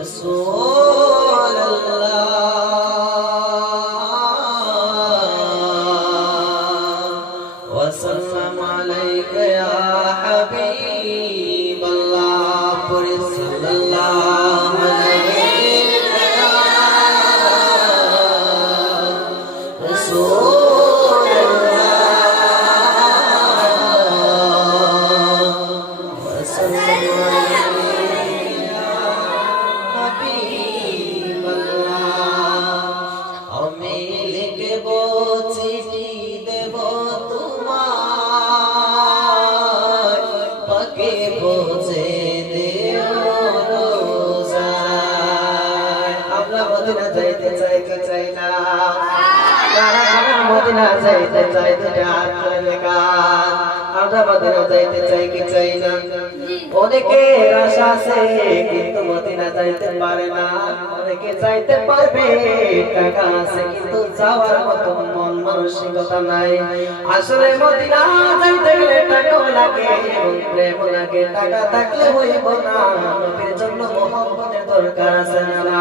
رسول الله وسلم عليك يا حبيب. Medina যাইতে হাত তুলে লেখা আমরা মদিনা যাইতে চাই কি চাই না? অনেকের আশা আছে কিন্তু মদিনা যাইতে পারে না। অনেকে যাইতে পারবে টাকা আছে কিন্তু যাওয়ার মতো মন মানসিকতা নাই। আসলে মদিনা যাইতে গেলে টাকাও লাগে প্রেম লাগে। টাকা থাকলে হইব না নবীর জন্য মোহাম্মদের দরকার আছে না।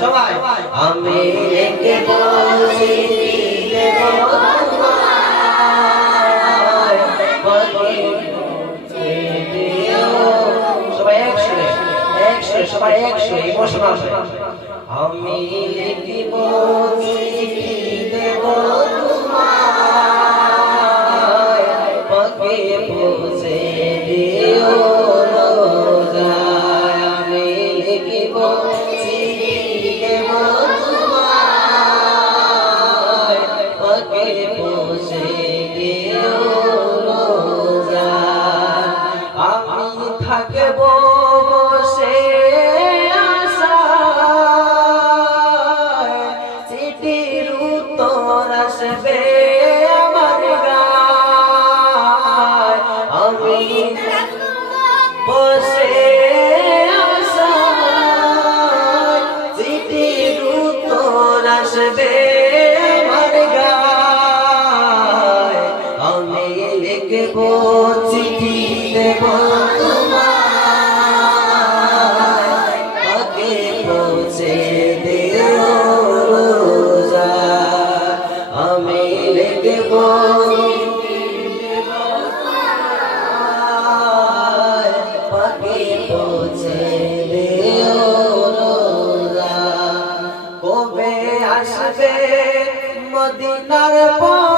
সবাই। আমি একসাথে ইমোশনাল আমি লিখিব চিঠির উত্তর আসবে আমার গায়। আমি বসে চিঠির উত্তর আসবে আসবে মদিনার পর